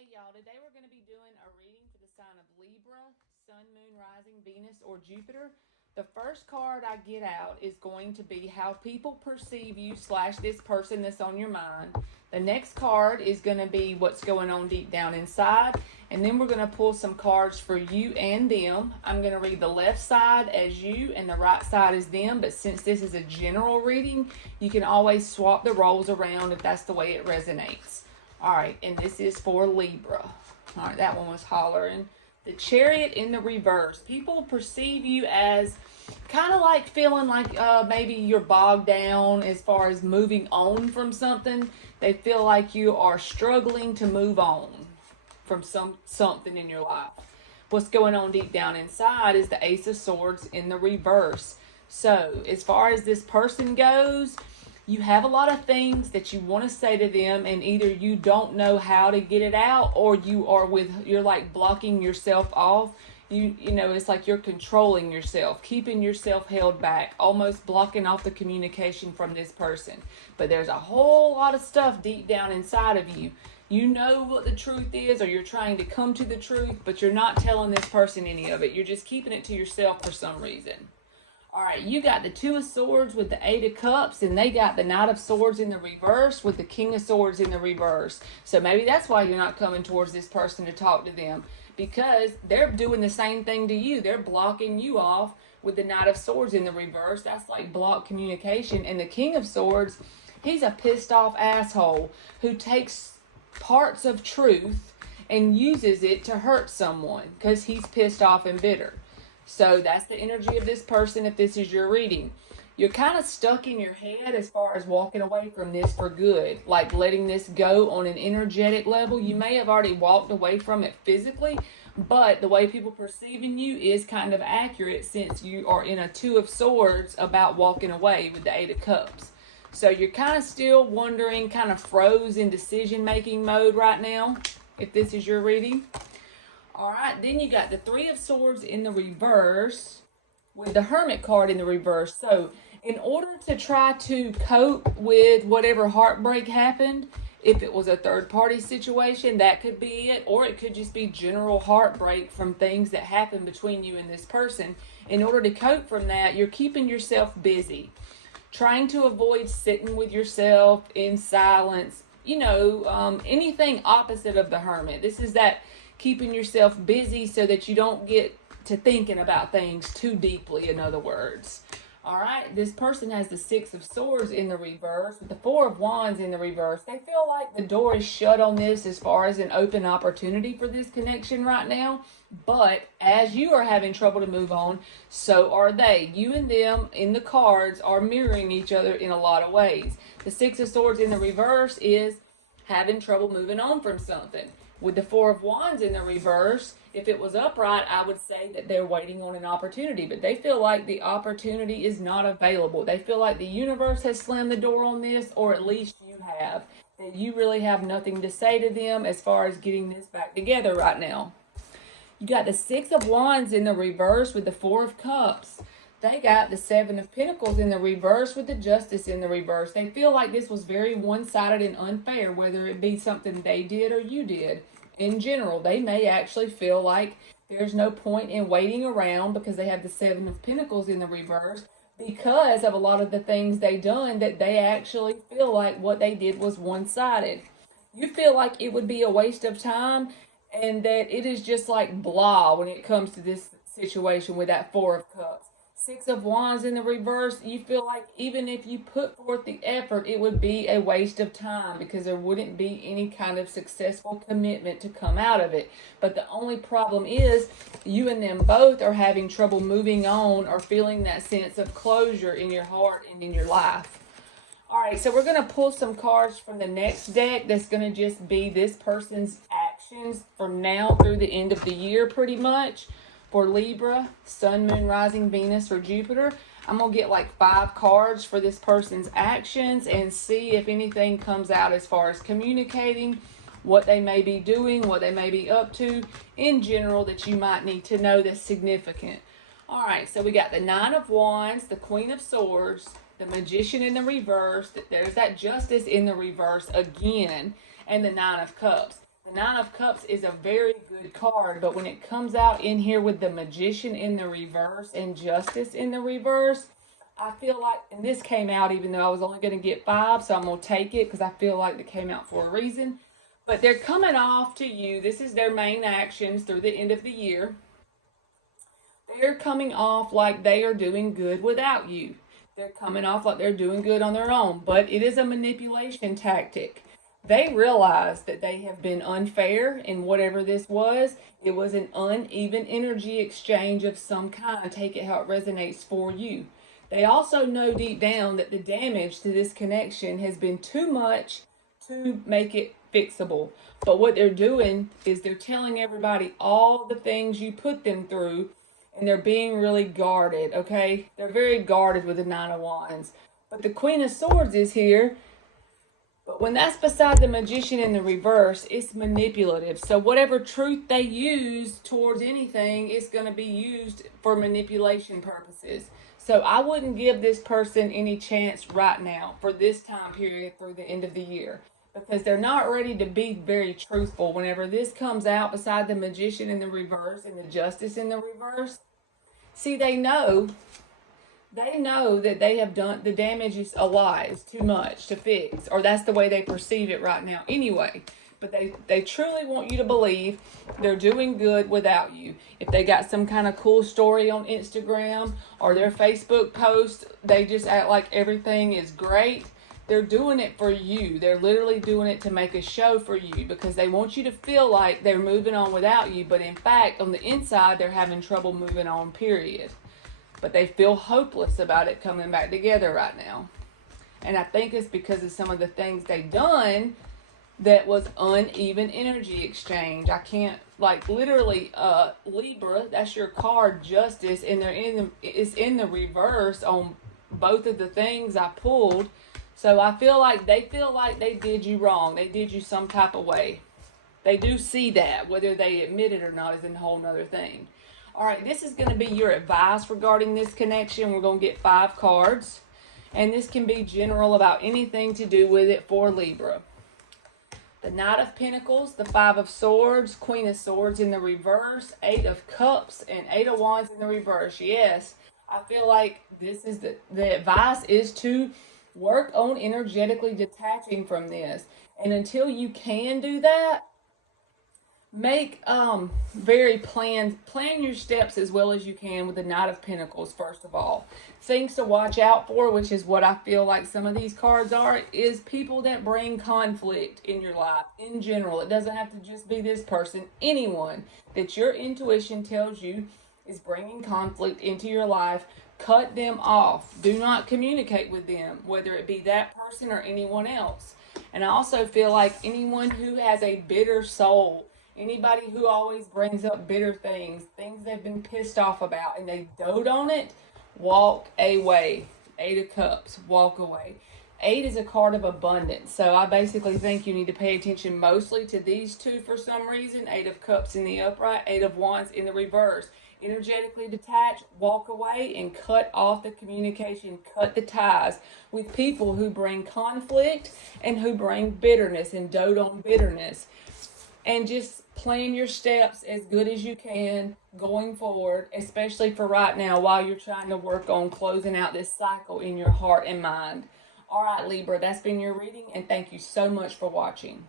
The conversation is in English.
Hey y'all, today we're going to be doing a reading for the sign of Libra, Sun, Moon, Rising, Venus, or Jupiter. The first card I get out is going to be how people perceive you / this person that's on your mind. The next card is going to be what's going on deep down inside. And then we're going to pull some cards for you and them. I'm going to read the left side as you and the right side as them. But since this is a general reading, you can always swap the roles around if that's the way it resonates. All right, and this is for Libra. All right, that one was hollering. The Chariot in the reverse. People perceive you as kind of like feeling like maybe you're bogged down as far as moving on from something. They feel like you are struggling to move on from something in your life. What's going on deep down inside is the Ace of Swords in the reverse. So as far as this person goes, you have a lot of things that you want to say to them, and either you don't know how to get it out, or you're like blocking yourself off. You know, it's like you're controlling yourself, keeping yourself held back, almost blocking off the communication from this person. But there's a whole lot of stuff deep down inside of you. You know what the truth is, or you're trying to come to the truth, but you're not telling this person any of it. You're just keeping it to yourself for some reason. All right, you got the Two of Swords with the Eight of Cups, and they got the Knight of Swords in the reverse with the King of Swords in the reverse. So maybe that's why you're not coming towards this person to talk to them, because they're doing the same thing to you. They're blocking you off with the Knight of Swords in the reverse. That's like blocked communication. And the King of Swords, he's a pissed off asshole who takes parts of truth and uses it to hurt someone because he's pissed off and bitter. So that's the energy of this person if this is your reading. You're kind of stuck in your head as far as walking away from this for good, like letting this go on an energetic level. You may have already walked away from it physically, but the way people perceiving you is kind of accurate since you are in a Two of Swords about walking away with the Eight of Cups. So you're kind of still wondering, kind of froze in decision-making mode right now, if this is your reading. All right, then you got the Three of Swords in the reverse with the Hermit card in the reverse. So in order to try to cope with whatever heartbreak happened, if it was a third-party situation, that could be it. Or it could just be general heartbreak from things that happened between you and this person. In order to cope from that, you're keeping yourself busy, trying to avoid sitting with yourself in silence. You know, anything opposite of the Hermit. This is that keeping yourself busy so that you don't get to thinking about things too deeply, in other words. All right, this person has the Six of Swords in the reverse with the Four of Wands in the reverse. They feel like the door is shut on this as far as an open opportunity for this connection right now. But as you are having trouble to move on, so are they. You and them in the cards are mirroring each other in a lot of ways. The Six of Swords in the reverse is having trouble moving on from something. With the Four of Wands in the reverse, if it was upright, I would say that they're waiting on an opportunity. But they feel like the opportunity is not available. They feel like the universe has slammed the door on this, or at least you have. That you really have nothing to say to them as far as getting this back together right now. You got the Six of Wands in the reverse with the Four of Cups. They got the Seven of Pentacles in the reverse with the Justice in the reverse. They feel like this was very one-sided and unfair, whether it be something they did or you did. In general, they may actually feel like there's no point in waiting around because they have the Seven of Pentacles in the reverse because of a lot of the things they done, that they actually feel like what they did was one-sided. You feel like it would be a waste of time and that it is just like blah when it comes to this situation with that Four of Cups. Six of Wands in the reverse, you feel like even if you put forth the effort, it would be a waste of time because there wouldn't be any kind of successful commitment to come out of it. But the only problem is you and them both are having trouble moving on or feeling that sense of closure in your heart and in your life. All right, so we're going to pull some cards from the next deck that's going to just be this person's actions from now through the end of the year pretty much. For Libra, Sun, Moon, Rising, Venus, or Jupiter, I'm going to get like 5 cards for this person's actions and see if anything comes out as far as communicating, what they may be doing, what they may be up to in general that you might need to know that's significant. All right, so we got the Nine of Wands, the Queen of Swords, the Magician in the reverse, there's that Justice in the reverse again, and the Nine of Cups. The Nine of Cups is a very good card, but when it comes out in here with the Magician in the reverse and Justice in the reverse, I feel like, and this came out even though I was only going to get 5, so I'm going to take it because I feel like it came out for a reason. But they're coming off to you. This is their main actions through the end of the year. They're coming off like they are doing good without you. They're coming off like they're doing good on their own, but it is a manipulation tactic. They realize that they have been unfair in whatever this was. It was an uneven energy exchange of some kind. Take it how it resonates for you. They also know deep down that the damage to this connection has been too much to make it fixable. But what they're doing is they're telling everybody all the things you put them through, and they're being really guarded, okay? They're very guarded with the Nine of Wands. But the Queen of Swords is here. But when that's beside the Magician in the reverse, it's manipulative. So whatever truth they use towards anything is going to be used for manipulation purposes. So I wouldn't give this person any chance right now for this time period through the end of the year, because they're not ready to be very truthful. Whenever this comes out beside the Magician in the reverse and the Justice in the reverse, see, they know that they have done, the damage is a lie, it's too much to fix, or that's the way they perceive it right now anyway. But they truly want you to believe they're doing good without you. If they got some kind of cool story on Instagram or their Facebook post, they just act like everything is great. They're doing it for you. They're literally doing it to make a show for you because they want you to feel like they're moving on without you. But in fact, on the inside, they're having trouble moving on, period. But they feel hopeless about it coming back together right now. And I think it's because of some of the things they've done that was uneven energy exchange. I can't, like, literally, Libra, that's your card, Justice, and it's in the reverse on both of the things I pulled. So I feel like they did you wrong. They did you some type of way. They do see that. Whether they admit it or not is a whole nother thing. All right, this is going to be your advice regarding this connection. We're going to get 5 cards. And this can be general about anything to do with it for Libra. The Knight of Pentacles, the 5 of Swords, Queen of Swords in the reverse, 8 of Cups, and 8 of Wands in the reverse. Yes, I feel like this is the advice is to work on energetically detaching from this. And until you can do that, make plan your steps as well as you can with the Knight of Pentacles. First of all, things to watch out for, which is what I feel like some of these cards are, is people that bring conflict in your life in general. It doesn't have to just be this person. Anyone that your intuition tells you is bringing conflict into your life, cut them off. Do not communicate with them, whether it be that person or anyone else. And I also feel like anyone who has a bitter soul, anybody who always brings up bitter things they've been pissed off about, and they dote on it, walk away. 8 of Cups, walk away. 8 is a card of abundance. So I basically think you need to pay attention mostly to these two for some reason. 8 of Cups in the upright, 8 of Wands in the reverse. Energetically detach, walk away, and cut off the communication, cut the ties with people who bring conflict and who bring bitterness and dote on bitterness. And just plan your steps as good as you can going forward, especially for right now while you're trying to work on closing out this cycle in your heart and mind. All right, Libra, that's been your reading, and thank you so much for watching.